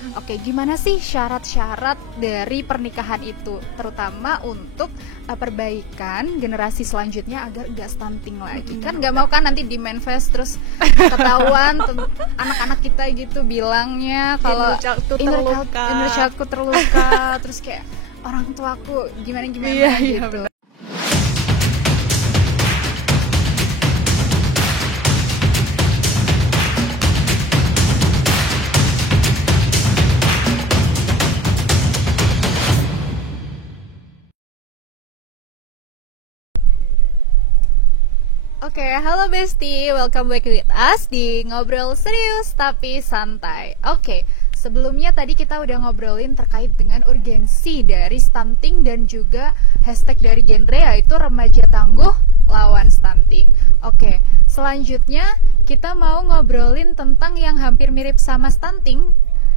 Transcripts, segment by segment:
Oke, gimana sih syarat-syarat dari pernikahan itu, terutama untuk perbaikan generasi selanjutnya agar nggak stunting lagi? Kan nggak mau kan nanti di manifest terus ketahuan anak-anak kita gitu bilangnya kalau inner childku terluka, terus kayak orang tuaku gimana gitu. Oke, halo Besti, welcome back with us di Ngobrol Serius Tapi Santai. Oke, sebelumnya tadi kita udah ngobrolin terkait dengan urgensi dari stunting dan juga hashtag dari genre yaitu remaja tangguh lawan stunting. Oke, selanjutnya kita mau ngobrolin tentang yang hampir mirip sama stunting,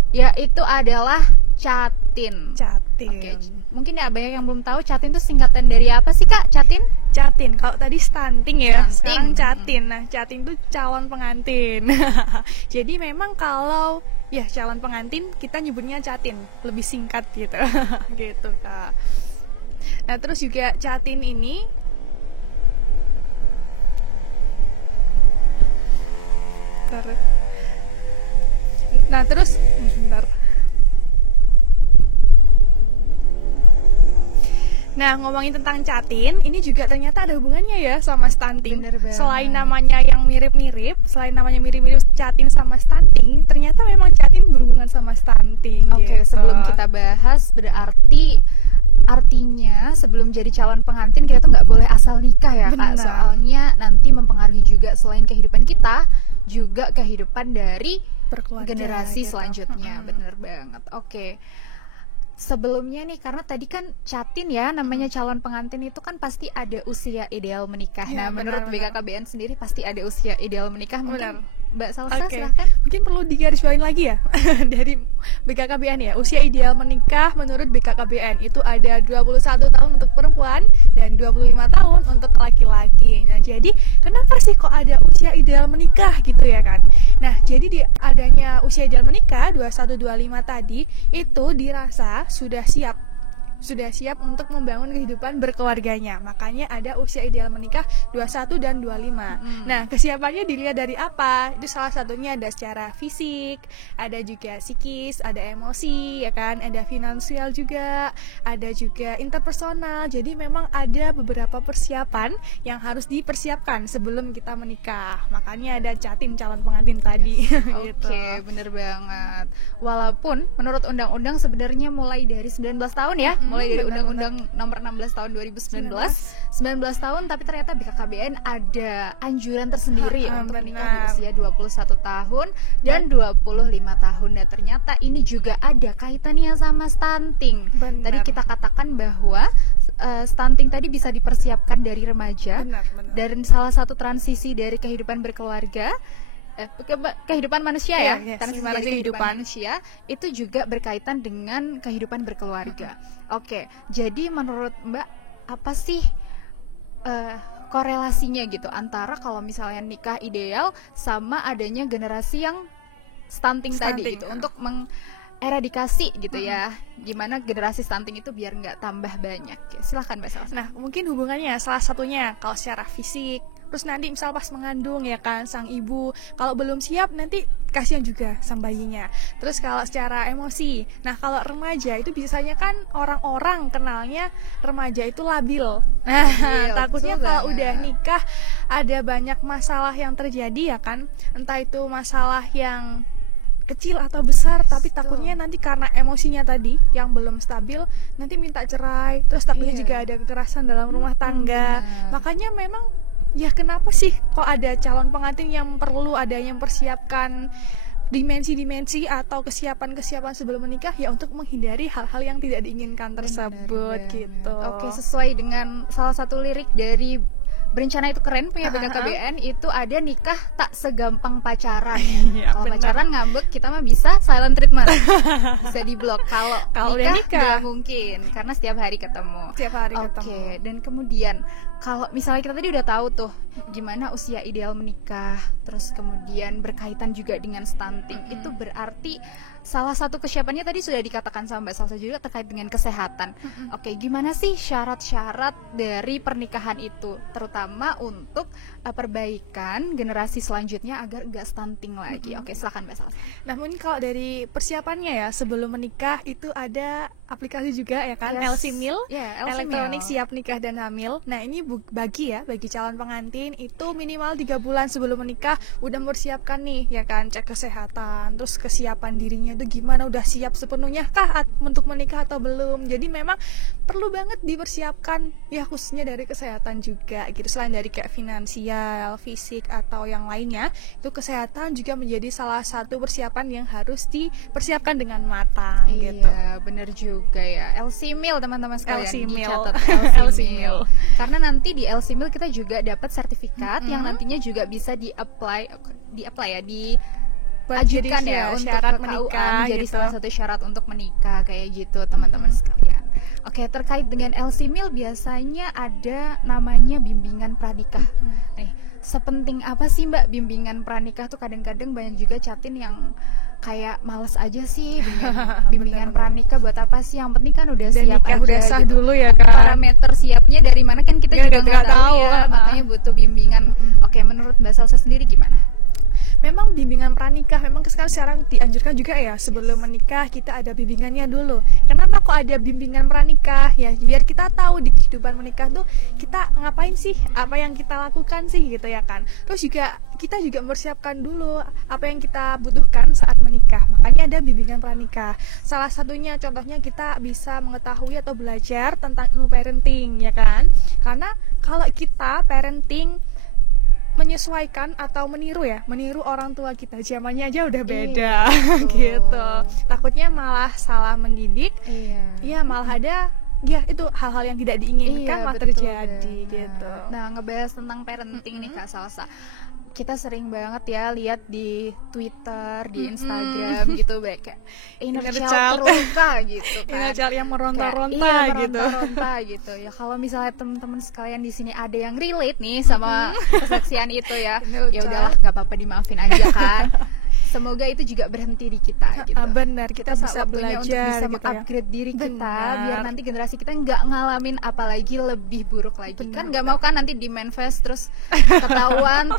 yaitu adalah Catin. Oke, mungkin ya banyak yang belum tahu Catin itu singkatan dari apa sih Kak? Catin, kalau tadi stunting ya, sekarang Catin. Nah, Catin itu calon pengantin. Jadi memang kalau ya calon pengantin kita nyebutnya Catin, lebih singkat gitu. Gitu, Kak. Nah, terus juga Catin ini Nah, ngomongin tentang Catin, ini juga ternyata ada hubungannya ya sama stunting. Selain namanya mirip-mirip Catin sama stunting, ternyata memang Catin berhubungan sama stunting. Oke, gitu. Sebelum kita bahas, artinya sebelum jadi calon pengantin kita tuh nggak boleh asal nikah ya Kak. Soalnya nanti mempengaruhi juga selain kehidupan kita, juga kehidupan dari generasi gitu. Selanjutnya. Bener banget. Oke. Sebelumnya nih, karena tadi kan Catin ya, namanya calon pengantin itu kan pasti ada usia ideal menikah. Ya, menurut BKKBN sendiri pasti ada usia ideal menikah. Mungkin Mbak Salsa silahkan. Mungkin perlu digarisbawahi lagi ya dari BKKBN ya. Usia ideal menikah menurut BKKBN itu ada 21 tahun untuk perempuan dan 25 tahun untuk laki-laki. Nah, jadi kenapa sih kok ada usia ideal menikah gitu ya kan? Nah, jadi di adanya usia ideal menikah 21-25 tadi itu dirasa sudah siap untuk membangun kehidupan berkeluarganya. Makanya ada usia ideal menikah 21 dan 25. Nah, kesiapannya dilihat dari apa? Itu salah satunya ada secara fisik, ada juga psikis, ada emosi, ya kan? Ada finansial juga, ada juga interpersonal. Jadi memang ada beberapa persiapan yang harus dipersiapkan sebelum kita menikah. Makanya ada Catin calon pengantin tadi. Oke, bener banget. Walaupun menurut undang-undang sebenarnya mulai dari 19 tahun ya. Mulai dari Undang-Undang Nomor 16 Tahun 2019 19 tahun, tapi ternyata BKKBN ada anjuran tersendiri untuk nikah di usia 21 tahun dan 25 tahun. Dan ternyata ini juga ada kaitannya sama stunting. Tadi kita katakan bahwa stunting tadi bisa dipersiapkan dari remaja. Dan salah satu transisi dari kehidupan berkeluarga, kehidupan manusia ya, transisi kehidupan manusia itu juga berkaitan dengan kehidupan berkeluarga. Oke, jadi menurut Mbak apa sih korelasinya gitu antara kalau misalnya nikah ideal sama adanya generasi yang stunting tadi gitu, untuk eradikasi gitu ya, gimana generasi stunting itu biar nggak tambah banyak. Silahkan Mbak Salsa. Nah, mungkin hubungannya salah satunya kalau secara fisik, terus nanti misal pas mengandung ya kan, sang ibu kalau belum siap nanti kasihan juga sang bayinya. Terus kalau secara emosi, nah kalau remaja itu biasanya kan orang-orang kenalnya remaja itu labil. Nah, takutnya kalau udah nikah ada banyak masalah yang terjadi ya kan, entah itu masalah yang kecil atau besar, tapi takutnya nanti karena emosinya tadi yang belum stabil nanti minta cerai, terus takutnya juga ada kekerasan dalam rumah tangga. Makanya memang ya kenapa sih kok ada calon pengantin yang perlu adanya mempersiapkan dimensi-dimensi atau kesiapan-kesiapan sebelum menikah ya untuk menghindari hal-hal yang tidak diinginkan tersebut gitu. Oke, sesuai dengan salah satu lirik dari Berencana Itu Keren punya BKKBN, itu ada nikah tak segampang pacaran. Kalau pacaran ngambek kita mah bisa silent treatment, bisa diblok. Kalau nikah nggak mungkin karena setiap hari ketemu. Oke, dan kemudian kalau misalnya kita tadi udah tahu tuh gimana usia ideal menikah, terus kemudian berkaitan juga dengan stunting, itu berarti salah satu kesiapannya tadi sudah dikatakan sama Mbak Salsa juga terkait dengan kesehatan. Oke, gimana sih syarat-syarat dari pernikahan itu, terutama untuk perbaikan generasi selanjutnya agar enggak stunting lagi. Oke, silakan Mbak Salsa. Nah, mungkin kalau dari persiapannya ya, sebelum menikah itu ada aplikasi juga ya kan, Yes. LC-Meal, Ya, LC elektronik Meal. siap nikah dan hamil. Nah, ini bagi calon pengantin itu minimal 3 bulan sebelum menikah udah mempersiapkan nih ya kan, cek kesehatan, terus kesiapan dirinya itu gimana, udah siap sepenuhnya kah untuk menikah atau belum. Jadi memang perlu banget dipersiapkan ya, khususnya dari kesehatan juga gitu. Selain dari kayak finansial, fisik atau yang lainnya, itu kesehatan juga menjadi salah satu persiapan yang harus dipersiapkan dengan matang gitu. Iya, bener juga ya. LC Meal teman-teman sekalian, LC Meal. dicatat LC Meal. Karena nanti di LC Meal kita juga dapat sertifikat yang nantinya juga bisa di-apply ya, diajukan Jadi ya untuk syarat ke KUA, menikah menjadi gitu. salah satu syarat untuk menikah kayak gitu teman-teman sekalian. Oke, terkait dengan LC Meal biasanya ada namanya bimbingan pranikah. Nih, sepenting apa sih Mbak bimbingan pranikah tuh? Kadang-kadang banyak juga chatin yang kayak males aja sih bimbingan pranikah buat apa sih, yang penting kan udah Dan siap nikah aja udah sah gitu. dulu ya kan. Parameter siapnya dari mana kan kita juga nggak tahu ya, makanya butuh bimbingan. Oke, menurut Mbak Salsa sendiri gimana? Memang bimbingan pranikah memang sekarang dianjurkan juga ya, sebelum menikah kita ada bimbingannya dulu. Kenapa kok ada bimbingan pranikah? Ya biar kita tahu di kehidupan menikah tuh kita ngapain sih, apa yang kita lakukan sih gitu ya kan. Terus juga kita juga mempersiapkan dulu apa yang kita butuhkan saat menikah. Makanya ada bimbingan pranikah. Salah satunya contohnya kita bisa mengetahui atau belajar tentang ilmu parenting ya kan. Karena kalau kita parenting menyesuaikan atau meniru orang tua kita, zamannya aja udah beda. Gitu. Takutnya malah salah mendidik. Iya, malah ada ya itu hal-hal yang tidak diinginkan malah terjadi gitu. Nah, ngebahas tentang parenting nih Kak Salsa, kita sering banget ya lihat di Twitter, di Instagram gitu, kayak inner child terluka gitu kan. Inner child yang meronta-ronta gitu. Meronta-ronta gitu. Ya kalau misalnya teman-teman sekalian di sini ada yang relate nih sama kesaksian itu ya, ya udahlah nggak apa-apa, dimaafin aja kan. Semoga itu juga berhenti di kita gitu. Benar, kita bisa waktunya belajar untuk bisa gitu mengupgrade diri kita, Benar. biar nanti generasi kita nggak ngalamin apalagi lebih buruk lagi. Kan nggak mau kan nanti di manifest terus ketahuan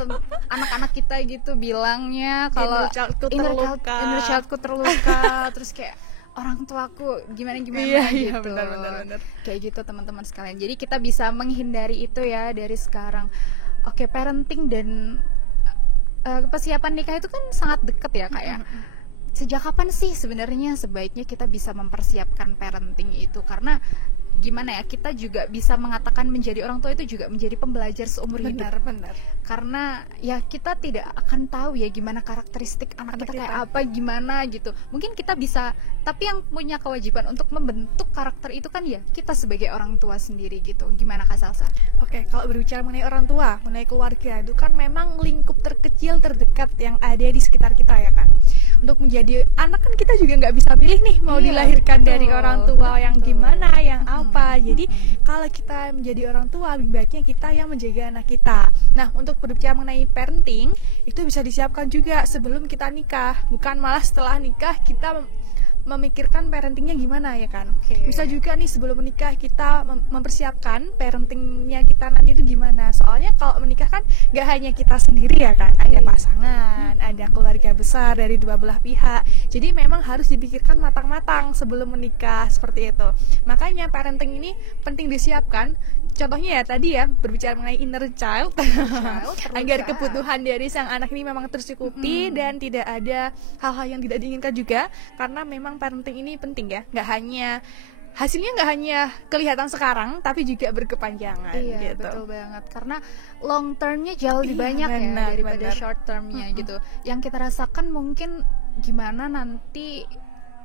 anak-anak kita gitu bilangnya kalau inner childku terluka terus kayak orang tuaku gimana gitu. Iya, benar. Kayak gitu teman-teman sekalian. Jadi kita bisa menghindari itu ya dari sekarang. Oke, parenting dan persiapan nikah itu kan sangat deket ya Kak ya. Sejak kapan sih sebenarnya sebaiknya kita bisa mempersiapkan parenting itu? Karena gimana ya, kita juga bisa mengatakan menjadi orang tua itu juga menjadi pembelajar seumur hidup. Benar. Karena ya kita tidak akan tahu ya gimana karakteristik anak kita kayak apa, gimana gitu. Mungkin kita bisa, tapi yang punya kewajiban untuk membentuk karakter itu kan ya kita sebagai orang tua sendiri gitu. Gimana Kak Salsa? Oke, kalau berbicara mengenai orang tua, mengenai keluarga, itu kan memang lingkup terkecil terdekat yang ada di sekitar kita ya kan. Untuk menjadi anak kan kita juga nggak bisa pilih nih mau dilahirkan dari orang tua yang gimana, yang apa. Jadi kalau kita menjadi orang tua, lebih baiknya kita yang menjaga anak kita. Nah, untuk berbicara mengenai parenting, itu bisa disiapkan juga sebelum kita nikah, bukan malah setelah nikah kita memikirkan parentingnya gimana ya kan. Bisa juga nih sebelum menikah kita mempersiapkan parentingnya kita nanti itu gimana. Soalnya kalau menikah kan gak hanya kita sendiri ya kan, ada pasangan, ada keluarga besar dari dua belah pihak. Jadi memang harus dipikirkan matang-matang sebelum menikah, seperti itu. Makanya parenting ini penting disiapkan. Contohnya ya tadi ya, berbicara mengenai inner child, agar kebutuhan dari sang anak ini memang tercukupi dan tidak ada hal-hal yang tidak diinginkan juga. Karena memang parenting ini penting ya, hasilnya nggak hanya kelihatan sekarang, tapi juga berkepanjangan. Iya, gitu. Betul banget. Karena long termnya jauh lebih banyak ya daripada short termnya gitu. Yang kita rasakan mungkin gimana nanti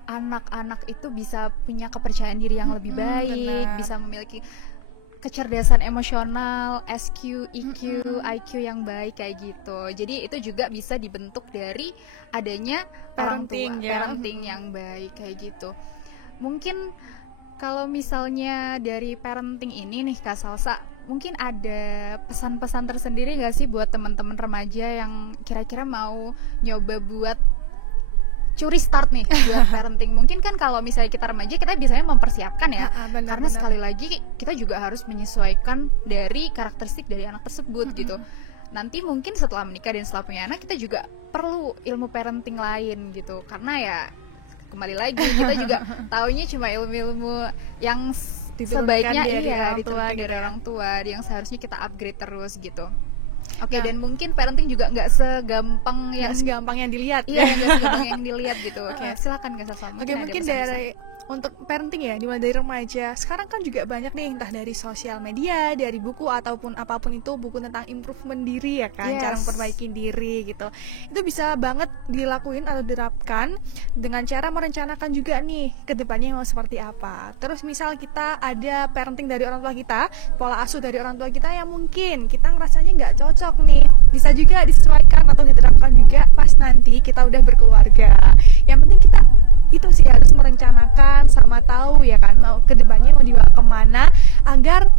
anak-anak itu bisa punya kepercayaan diri yang lebih baik, bisa memiliki kecerdasan emosional, SQ, EQ, IQ yang baik kayak gitu. Jadi itu juga bisa dibentuk dari adanya parenting yang baik kayak gitu. Mungkin kalau misalnya dari parenting ini nih Kak Salsa, mungkin ada pesan-pesan tersendiri nggak sih buat teman-teman remaja yang kira-kira mau nyoba buat curi start nih buat parenting. Mungkin kan kalau misalnya kita remaja kita biasanya mempersiapkan ya, karena sekali lagi kita juga harus menyesuaikan dari karakteristik dari anak tersebut gitu. Nanti mungkin setelah menikah dan setelah punya anak kita juga perlu ilmu parenting lain gitu, karena ya kembali lagi kita juga taunya cuma ilmu-ilmu yang sebaiknya diturunkan dari orang tua yang seharusnya kita upgrade terus gitu. Oke, dan mungkin parenting juga nggak segampang yang dilihat. Iya, nggak segampang yang dilihat gitu. Oke, silakan Kak Salsa. Oke, mungkin dari untuk parenting ya, dimulai dari remaja. Sekarang kan juga banyak nih, entah dari sosial media, dari buku ataupun apapun itu, buku tentang improvement diri ya kan, cara memperbaiki diri gitu. Itu bisa banget dilakuin atau diterapkan dengan cara merencanakan juga nih ke depannya mau seperti apa. Terus misal kita ada parenting dari orang tua kita, pola asuh dari orang tua kita yang mungkin kita ngerasanya nggak cocok nih, bisa juga disesuaikan atau diterapkan juga pas nanti kita udah berkeluarga. Yang penting kita itu sih harus merencanakan sama tahu ya kan mau kedepannya mau dibawa kemana agar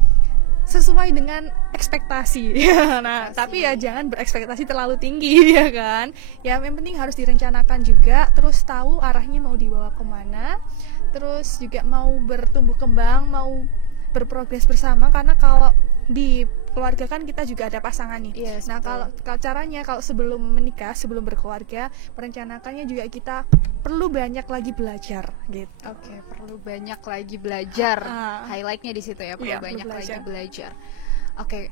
sesuai dengan ekspektasi. Nah, tapi ya jangan berekspektasi terlalu tinggi ya kan. Ya yang penting harus direncanakan juga, terus tahu arahnya mau dibawa kemana, terus juga mau bertumbuh kembang, mau berprogres bersama, karena kalau di keluarga kan kita juga ada pasangan nih. Nah, kalau caranya kalau sebelum menikah, sebelum berkeluarga, merencanakannya juga kita perlu banyak lagi belajar gitu. Oke, perlu banyak lagi belajar. Highlightnya di situ ya, perlu banyak lagi belajar. Oke.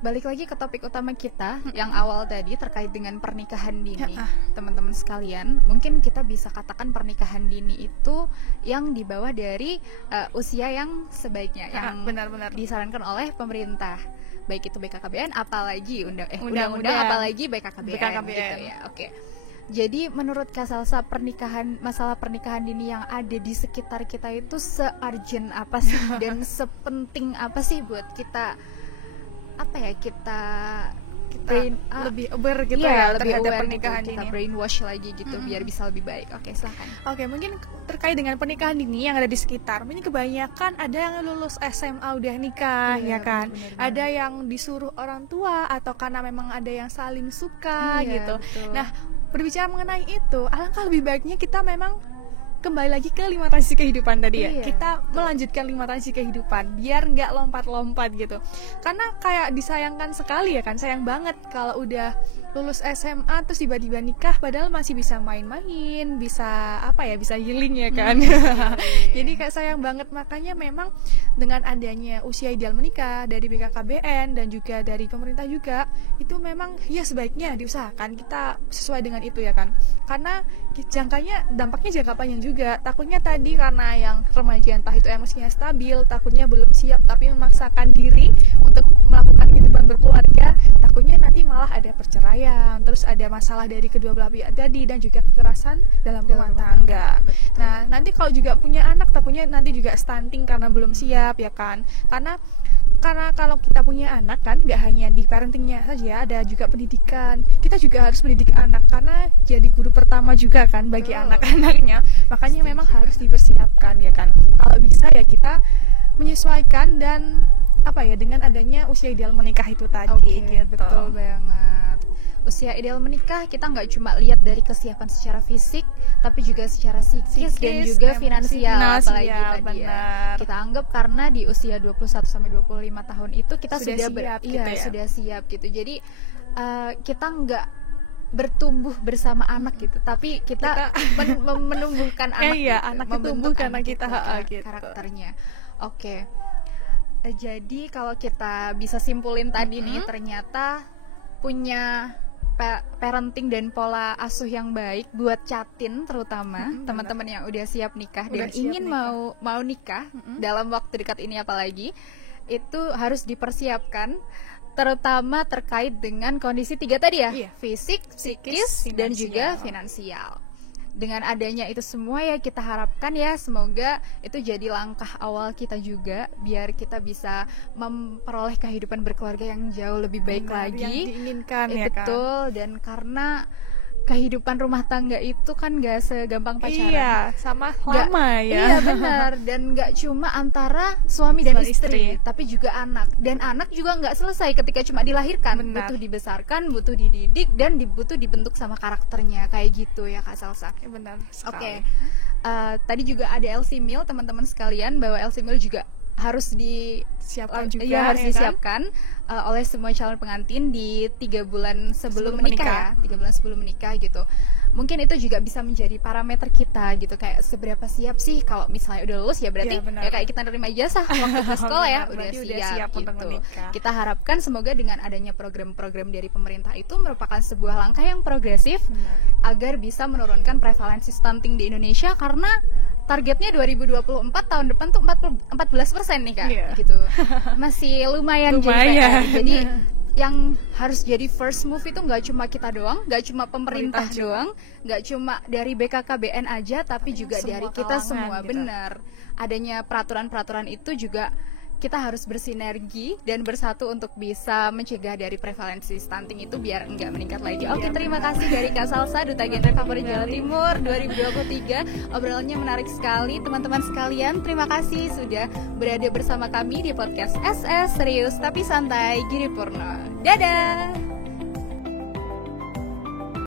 Balik lagi ke topik utama kita yang awal tadi terkait dengan pernikahan dini. Teman-teman sekalian, mungkin kita bisa katakan pernikahan dini itu yang di bawah dari usia yang sebaiknya, yang benar-benar disarankan oleh pemerintah. Baik itu BKKBN apalagi undang-undang apalagi BKKBN gitu ya. Oke. Jadi menurut Kak Salsa, masalah pernikahan dini yang ada di sekitar kita itu se-urgent apa sih dan sepenting apa sih buat kita lebih aware gitu ya terhadap pernikahan gitu, dini. Kita brainwash lagi gitu biar bisa lebih baik. Oke, silakan. Oke, mungkin terkait dengan pernikahan dini yang ada di sekitar. Mungkin kebanyakan ada yang lulus SMA udah nikah ya kan. Bener. Ada yang disuruh orang tua atau karena memang ada yang saling suka gitu. Betul. Nah, berbicara mengenai itu, alangkah lebih baiknya kita memang kembali lagi ke 5 transisi kehidupan tadi ya. Kita melanjutkan 5 transisi kehidupan biar nggak lompat-lompat gitu. Karena kayak disayangkan sekali ya kan, sayang banget kalau udah lulus SMA terus tiba-tiba nikah padahal masih bisa main-main, bisa bisa healing ya kan. Jadi kayak sayang banget, makanya memang dengan adanya usia ideal menikah dari BKKBN dan juga dari pemerintah juga, itu memang ya sebaiknya diusahakan kita sesuai dengan itu ya kan. Karena dampaknya jangka panjang juga. Takutnya tadi karena yang remaja entah itu emosinya stabil, takutnya belum siap tapi memaksakan diri untuk melakukan kehidupan berkeluarga, takutnya nanti malah ada perceraian, terus ada masalah dari kedua belah pihak tadi dan juga kekerasan dalam rumah tangga. Nah, nanti kalau juga punya anak takutnya nanti juga stunting karena belum siap ya kan. Karena kalau kita punya anak kan nggak hanya di parentingnya saja, ada juga pendidikan. Kita juga harus mendidik anak karena jadi guru pertama juga kan bagi anak-anaknya. Makanya memang harus dipersiapkan ya kan. Kalau bisa ya kita menyesuaikan dan dengan adanya usia ideal menikah itu tadi. Gitu. Betul banget. Usia ideal menikah kita nggak cuma lihat dari kesiapan secara fisik, tapi juga secara psikis dan juga finansial apalagi tadi ya. Kita anggap karena di usia 21 sampai 25 tahun itu kita sudah siap gitu. Jadi kita nggak bertumbuh bersama anak gitu, tapi kita menumbuhkan anak membentuk anak kita gitu. Karakternya. Oke. Jadi kalau kita bisa simpulin tadi nih, ternyata punya parenting dan pola asuh yang baik buat catin, terutama teman-teman yang udah siap nikah dan ingin mau nikah dalam waktu dekat ini, apalagi itu harus dipersiapkan, terutama terkait dengan kondisi 3 tadi ya, fisik, psikis, dan juga finansial. Dengan adanya itu semua ya kita harapkan ya semoga itu jadi langkah awal kita juga biar kita bisa memperoleh kehidupan berkeluarga yang jauh lebih baik lagi, yang diinginkan ya kan. Betul, dan karena kehidupan rumah tangga itu kan gak segampang pacaran. Iya, sama Nggak- lama ya. Iya benar, dan nggak cuma antara suami dan Suami istri, istri. tapi juga anak. Dan anak juga nggak selesai ketika cuma dilahirkan, Benar. butuh dibesarkan, butuh dididik, dan butuh dibentuk sama karakternya kayak gitu ya Kak Salsa. Ya, benar Oke, sekali. tadi juga ada LC Meal teman-teman sekalian, bahwa LC Meal juga harus Siapkan juga, iya, harus ya kan? disiapkan oleh semua calon pengantin di 3 bulan sebelum Sebelum menikah ya, 3 bulan sebelum menikah gitu. Mungkin itu juga bisa menjadi parameter kita gitu, kayak seberapa siap sih kalau misalnya udah lulus ya berarti Iya, benar. ya kayak kita nerima ijazah waktu ke sekolah ya Benar, udah berarti siap, udah siap untuk gitu. menikah. Kita harapkan semoga dengan adanya program-program dari pemerintah itu merupakan sebuah langkah yang progresif Benar. agar bisa menurunkan prevalensi stunting di Indonesia, karena targetnya 2024 tahun depan tuh 14% nih Kak, Iya. gitu. Masih lumayan, jadi Lumayan. PR. Jadi yang harus jadi first move itu nggak cuma kita doang, nggak cuma pemerintah Pemerintah juga. doang, nggak cuma dari BKKBN aja, tapi juga semua dari kita kalangan semua. gitu. Benar. Adanya peraturan-peraturan itu juga kita harus bersinergi dan bersatu untuk bisa mencegah dari prevalensi stunting itu biar enggak meningkat lagi. Oke, terima kasih dari Kak Salsa, Duta Genre Favorit Jawa Timur 2023. Obrolannya menarik sekali, teman-teman sekalian. Terima kasih sudah berada bersama kami di podcast SS Serius Tapi Santai Giri Purno. Dadah.